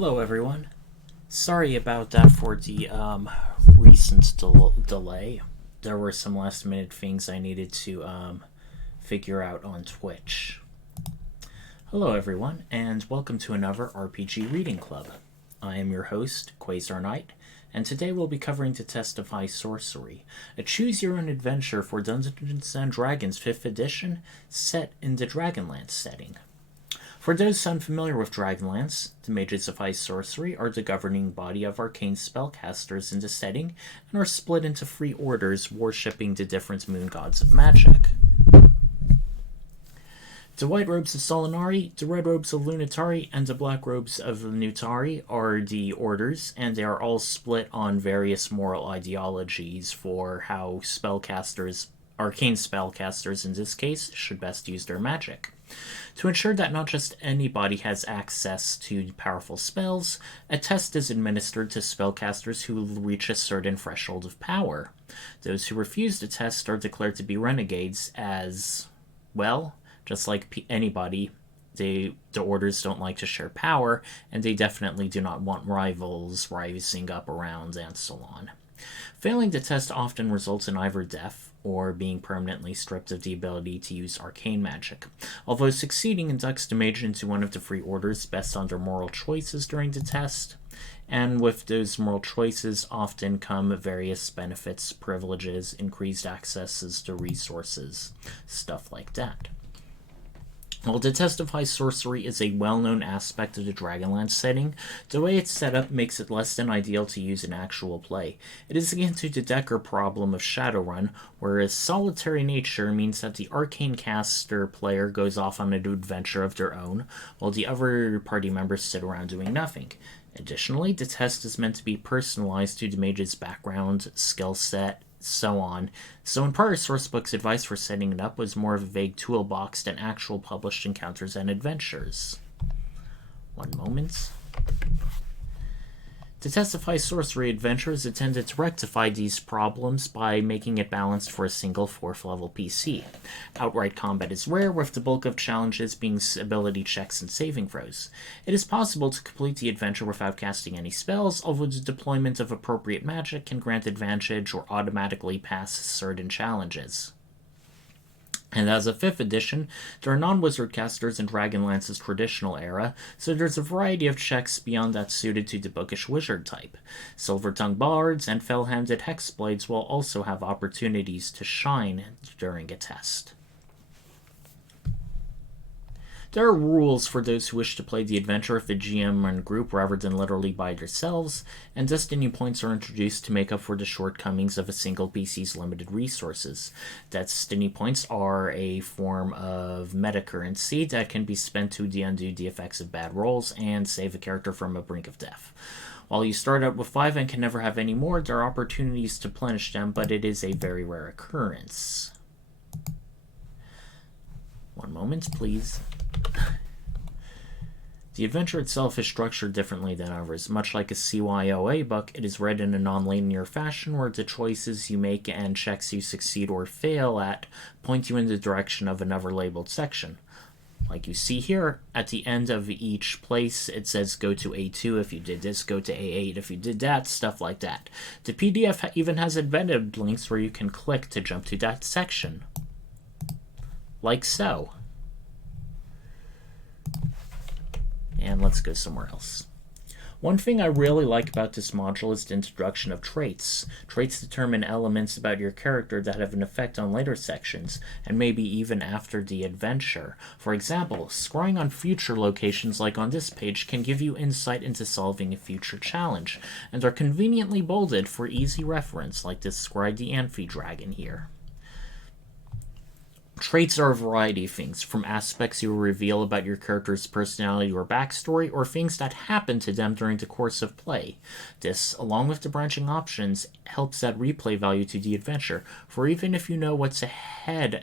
Hello, everyone. Sorry about that for the recent delay. There were some last minute things I needed to figure out on Twitch. Hello, everyone, and welcome to another RPG Reading Club. I am your host, Quasar Knight, and today we'll be covering The Test of High Sorcery, a choose-your-own adventure for Dungeons & Dragons 5th edition set in the Dragonlance setting. For those unfamiliar with Dragonlance, the Mages of High Sorcery are the governing body of arcane spellcasters in the setting and are split into 3 orders worshipping the different moon gods of magic. The White Robes of Solinari, the Red Robes of Lunitari, and the Black Robes of Nutari are the orders, and they are all split on various moral ideologies for how arcane spellcasters in this case, should best use their magic. To ensure that not just anybody has access to powerful spells, a test is administered to spellcasters who reach a certain threshold of power. Those who refuse the test are declared to be renegades as, well, just like anybody, the orders don't like to share power, and they definitely do not want rivals rising up around and so on. Failing the test often results in either death or being permanently stripped of the ability to use arcane magic, although succeeding inducts the mage into one of the 3 orders based on their moral choices during the test, and with those moral choices often come various benefits, privileges, increased accesses to resources, stuff like that. While the Test of High Sorcery is a well-known aspect of the Dragonlance setting, the way it's set up makes it less than ideal to use in actual play. It is akin to the Decker problem of Shadowrun, where its solitary nature means that the arcane caster player goes off on an adventure of their own, while the other party members sit around doing nothing. Additionally, the test is meant to be personalized to the mage's background, skill set, so on. So in prior sourcebooks, advice for setting it up was more of a vague toolbox than actual published encounters and adventures. One moment. The Test of High Sorcery adventure is intended to rectify these problems by making it balanced for a single 4th level PC. Outright combat is rare, with the bulk of challenges being ability checks and saving throws. It is possible to complete the adventure without casting any spells, although the deployment of appropriate magic can grant advantage or automatically pass certain challenges. And as a 5th edition, there are non-wizard casters in Dragonlance's traditional era, so there's a variety of checks beyond that suited to the bookish wizard type. Silver-tongued bards and fell-handed hexblades will also have opportunities to shine during a test. There are rules for those who wish to play the adventure with the GM and group rather than literally by themselves, and destiny points are introduced to make up for the shortcomings of a single PC's limited resources. Destiny points are a form of meta-currency that can be spent to undo the effects of bad rolls and save a character from a brink of death. While you start out with 5 and can never have any more, there are opportunities to plenish them, but it is a very rare occurrence. One moment, please. The adventure itself is structured differently than others. Much like a CYOA book, it is read in a non-linear fashion where the choices you make and checks you succeed or fail at point you in the direction of another labeled section. Like you see here, at the end of each place, it says go to A2 if you did this, go to A8 if you did that, stuff like that. The PDF even has embedded links where you can click to jump to that section. Like so. And let's go somewhere else. One thing I really like about this module is the introduction of traits. Traits determine elements about your character that have an effect on later sections, and maybe even after the adventure. For example, scrying on future locations like on this page can give you insight into solving a future challenge, and are conveniently bolded for easy reference, like this Scry the Amphi-Dragon here. Traits are a variety of things, from aspects you reveal about your character's personality or backstory, or things that happen to them during the course of play. This, along with the branching options, helps add replay value to the adventure, for even if you know what's ahead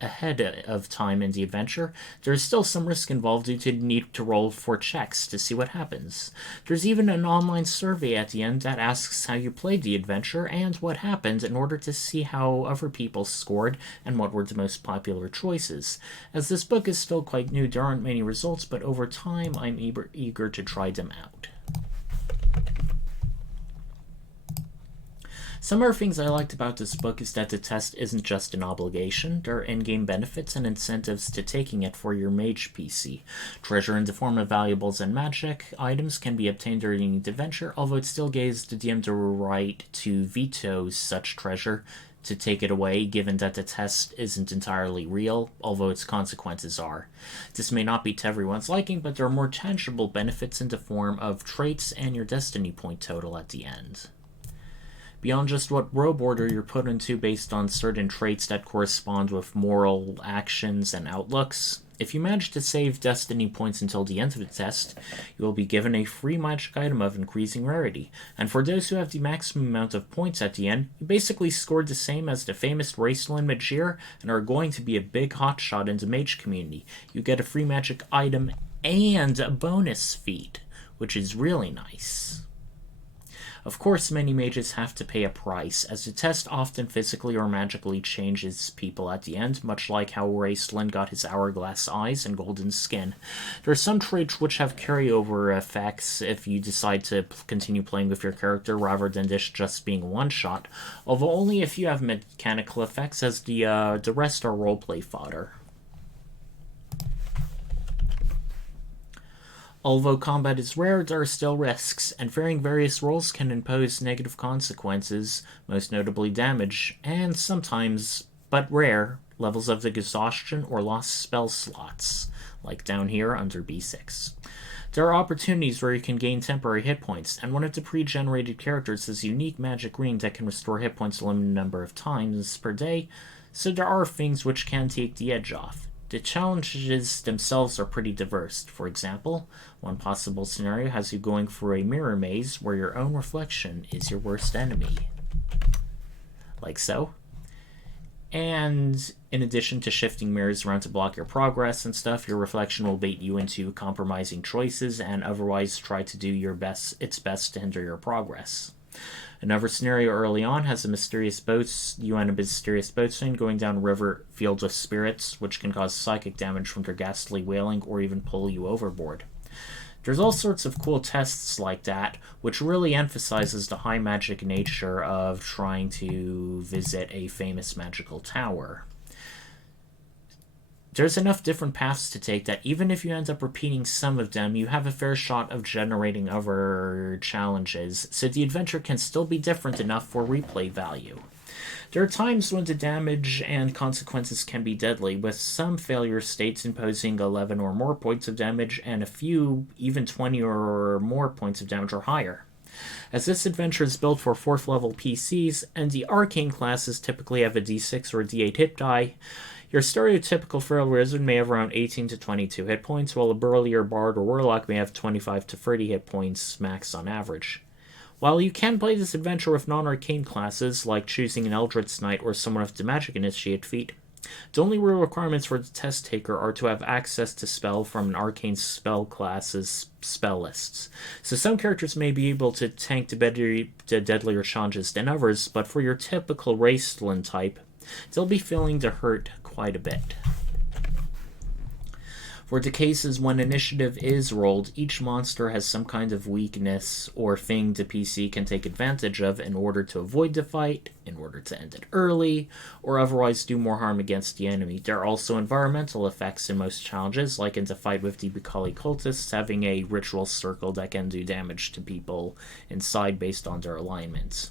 ahead of time in the adventure, there is still some risk involved due to the need to roll for checks to see what happens. There's even an online survey at the end that asks how you played the adventure and what happened in order to see how other people scored and what were the most popular choices. As this book is still quite new, there aren't many results, but over time I'm eager to try them out. Some other things I liked about this book is that the test isn't just an obligation. There are in-game benefits and incentives to taking it for your mage PC. Treasure in the form of valuables and magic items can be obtained during the adventure, although it still gives the DM the right to veto such treasure to take it away, given that the test isn't entirely real, although its consequences are. This may not be to everyone's liking, but there are more tangible benefits in the form of traits and your destiny point total at the end. Beyond just what robe order you're put into based on certain traits that correspond with moral actions and outlooks, if you manage to save destiny points until the end of the test, you will be given a free magic item of increasing rarity. And for those who have the maximum amount of points at the end, you basically scored the same as the famous Raceland Magier and are going to be a big hotshot in the mage community. You get a free magic item and a bonus feat, which is really nice. Of course, many mages have to pay a price, as the test often physically or magically changes people at the end, much like how Raceland got his hourglass eyes and golden skin. There are some traits which have carryover effects if you decide to continue playing with your character rather than this just being a one-shot, although only if you have mechanical effects, as the rest are roleplay fodder. Although combat is rare, there are still risks, and varying various roles can impose negative consequences, most notably damage, and sometimes, but rare, levels of exhaustion or lost spell slots, like down here under B6. There are opportunities where you can gain temporary hit points, and one of the pre-generated characters has a unique magic ring that can restore hit points a limited number of times per day, so there are things which can take the edge off. The challenges themselves are pretty diverse. For example, one possible scenario has you going through a mirror maze where your own reflection is your worst enemy. Like so. And in addition to shifting mirrors around to block your progress and stuff, your reflection will bait you into compromising choices and otherwise try to do its best to hinder your progress. Another scenario early on has a mysterious you and a mysterious boatswain going down a river filled with spirits, which can cause psychic damage from their ghastly wailing or even pull you overboard. There's all sorts of cool tests like that, which really emphasizes the high magic nature of trying to visit a famous magical tower. There's enough different paths to take that even if you end up repeating some of them, you have a fair shot of generating other challenges, so the adventure can still be different enough for replay value. There are times when the damage and consequences can be deadly, with some failure states imposing 11 or more points of damage, and a few even 20 or more points of damage or higher. As this adventure is built for 4th level PCs, and the arcane classes typically have a d6 or a d8 hit die, your stereotypical feral wizard may have around 18 to 22 hit points, while a burlier bard or warlock may have 25 to 30 hit points max on average. While you can play this adventure with non-arcane classes, like choosing an Eldritch Knight or someone with the Magic Initiate feat, the only real requirements for the test taker are to have access to spell from an arcane spell class's spell lists. So some characters may be able to tank the deadlier challenges than others, but for your typical Raceland type, they'll be feeling the hurt quite a bit. For the cases when initiative is rolled, each monster has some kind of weakness or thing the PC can take advantage of in order to avoid the fight, in order to end it early, or otherwise do more harm against the enemy. There are also environmental effects in most challenges, like in the fight with the Bukali cultists, having a ritual circle that can do damage to people inside based on their alignments.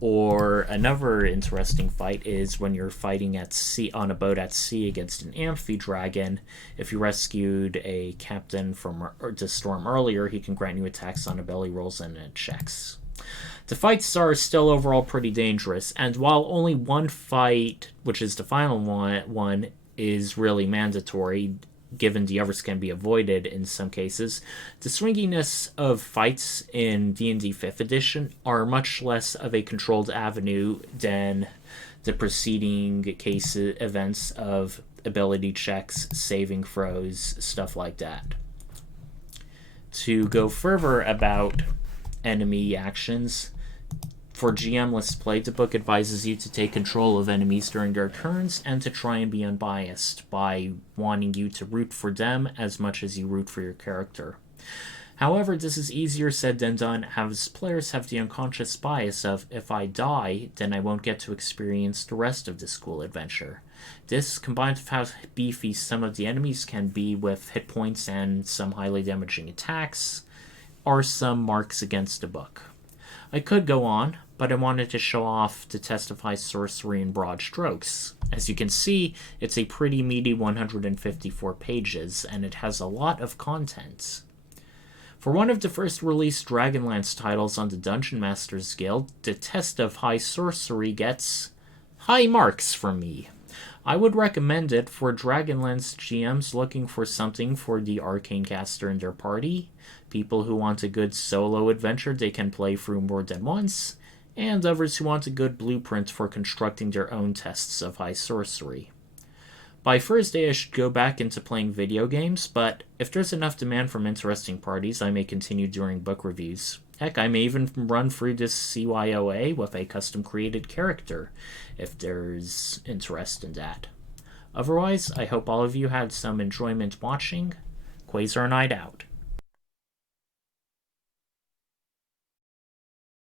Or another interesting fight is when you're fighting at sea on a boat at sea against an amphidragon. If you rescued a captain from the storm earlier, he can grant you attacks on a belly rolls and checks. The fights are still overall pretty dangerous, and while only one fight, which is the final one, is really mandatory, given the others can be avoided in some cases, the swinginess of fights in D&D 5th edition are much less of a controlled avenue than the preceding events of ability checks, saving throws, stuff like that. To go further about enemy actions, for GM-less play, the book advises you to take control of enemies during their turns and to try and be unbiased by wanting you to root for them as much as you root for your character. However, this is easier said than done, as players have the unconscious bias of, if I die, then I won't get to experience the rest of this cool adventure. This, combined with how beefy some of the enemies can be with hit points and some highly damaging attacks, are some marks against the book. I could go on, but I wanted to show off the test of high sorcery in broad strokes. As you can see, it's a pretty meaty 154 pages, and it has a lot of content. For one of the first released Dragonlance titles on the Dungeon Masters Guild, the test of high sorcery gets high marks from me. I would recommend it for Dragonlance GMs looking for something for the arcane caster in their party, people who want a good solo adventure they can play through more than once, and others who want a good blueprint for constructing their own tests of high sorcery. By Thursday I should go back into playing video games, but if there's enough demand from interesting parties, I may continue during book reviews. Heck, I may even run through this CYOA with a custom-created character, if there's interest in that. Otherwise, I hope all of you had some enjoyment watching. Quasar Night out.